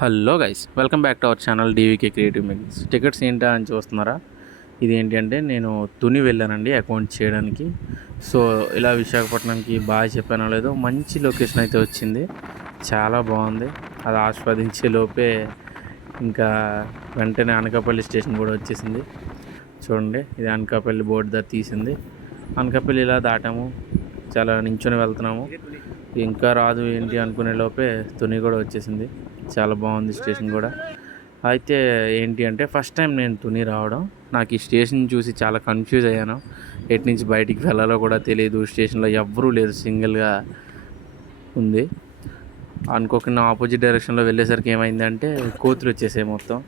Hello guys, welcome back to our channel DVK creative makings. Tickets ఏంటా అని చూస్తున్నారా? ఇది ఏంటి అంటే నేను తుని వెళ్ళానండి అకౌంట్ చేయడానికి. సో ఇలా విశాఖపట్నంకి బాగా చెప్పానో లేదో మంచి లొకేషన్ అయితే వచ్చింది, చాలా బాగుంది. అది ఆస్వాదించే లోపే ఇంకా వెంటనే అనకాపల్లి స్టేషన్ కూడా వచ్చేసింది. చూడండి, ఇది అనకాపల్లి బోర్డు దగ్గర తీసింది. అనకాపల్లి ఇలా దాటాము, చాలా నించొని వెళ్తున్నాము. ఇంకా రాదు ఏంటి అనుకునే లోపే తుని కూడా వచ్చేసింది. చాలా బాగుంది స్టేషన్ కూడా. అయితే ఏంటి అంటే ఫస్ట్ టైం నేను తుని రావడం. నాకు ఈ స్టేషన్ చూసి చాలా కన్ఫ్యూజ్ అయ్యాను. ఎటు నుంచి బయటికి వెళ్ళాలో కూడా తెలియదు. స్టేషన్లో ఎవ్వరూ లేరు, సింగిల్గా ఉంది. అనుకోకుండా ఆపోజిట్ డైరెక్షన్లో వెళ్ళేసరికి ఏమైందంటే కోతులు వచ్చేసాయి మొత్తం.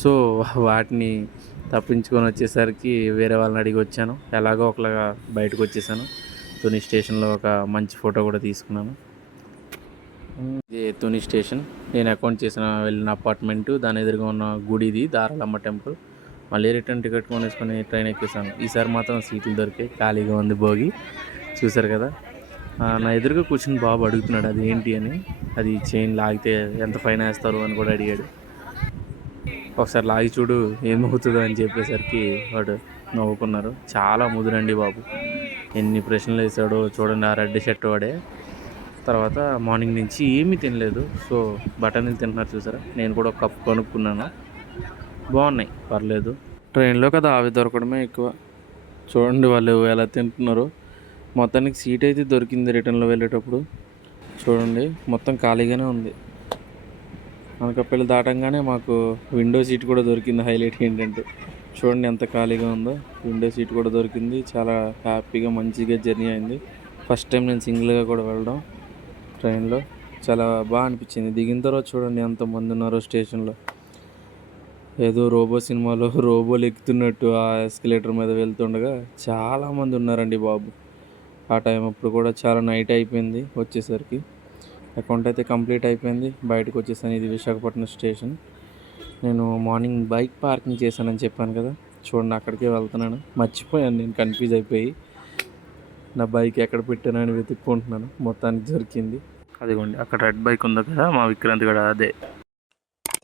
సో వాటిని తప్పించుకొని వచ్చేసరికి వేరే వాళ్ళని అడిగి వచ్చాను. ఎలాగో ఒకలాగా బయటకు వచ్చేసాను. తుని స్టేషన్లో ఒక మంచి ఫోటో కూడా తీసుకున్నాను. ఇది తుని స్టేషన్. నేను అకౌంట్ చేసిన వెళ్ళిన అపార్ట్మెంటు, దాని ఎదురుగా ఉన్న గుడిది దారాలమ్మ టెంపుల్. మళ్ళీ రిటర్న్ టికెట్ కొనేసుకొని ట్రైన్ ఎక్కేసాను. ఈసారి మాత్రం సీట్లు దొరికాయి, ఖాళీగా ఉంది భోగి. చూసారు కదా, నా ఎదురుగా కూర్చుని బాబు అడుగుతున్నాడు అది ఏంటి అని. అది చైన్ లాగితే ఎంత ఫైన్ వేస్తారు అని కూడా అడిగాడు. ఒకసారి లాగి చూడు ఏమవుతుందో అని చెప్పేసరికి వాడు నవ్వుకున్నారు. చాలా ముదురండి బాబు, ఎన్ని ప్రశ్నలు వేసాడో చూడండి. ఆ రెడ్ షర్ట్ వాడే. తర్వాత మార్నింగ్ నుంచి ఏమీ తినలేదు. సో బఠానీలు తింటున్నారు చూసారా. నేను కూడా ఒక కప్ కొనుక్కున్నాను, బాగున్నాయి, పర్లేదు. ట్రైన్లో కదా అవి దొరకడమే ఎక్కువ. చూడండి వాళ్ళు ఎలా తింటున్నారు. మొత్తానికి సీట్ అయితే దొరికింది రిటర్న్లో వెళ్ళేటప్పుడు. చూడండి మొత్తం ఖాళీగానే ఉంది. అనకాపల్లి దాటంగానే మాకు విండో సీట్ కూడా దొరికింది. హైలైట్ ఏంటంటే చూడండి ఎంత ఖాళీగా ఉందో. విండో సీట్ కూడా దొరికింది. చాలా హ్యాపీగా మంచిగా జర్నీ అయింది. ఫస్ట్ టైం నేను సింగిల్గా కూడా వెళ్ళడం ట్రైన్లో. చాలా బాగా అనిపించింది. దిగిన తర్వాత చూడండి ఎంతమంది ఉన్నారో స్టేషన్లో. ఏదో రోబో సినిమాలో రోబోలు ఎక్కుతున్నట్టు ఆ ఎస్కలేటర్ మీద వెళ్తుండగా చాలామంది ఉన్నారండి బాబు. ఆ టైం అప్పుడు కూడా చాలా నైట్ అయిపోయింది వచ్చేసరికి. అకౌంట్ అయితే కంప్లీట్ అయిపోయింది, బయటకు వచ్చేసాను. ఇది విశాఖపట్నం స్టేషన్. నేను మార్నింగ్ బైక్ పార్కింగ్ చేశానని చెప్పాను కదా, చూడండి అక్కడికే వెళ్తున్నాను. మర్చిపోయాను, నేను కన్ఫ్యూజ్ అయిపోయి నా బైక్ ఎక్కడ పెట్టానని వెతుక్కుంటున్నాను. మొత్తానికి దొరికింది. అదిగోండి అక్కడ రెడ్ బైక్ ఉంది కదా, మా విక్రాంత్ గడ అదే.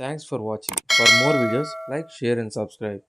Thanks for watching. For more videos like, share and subscribe.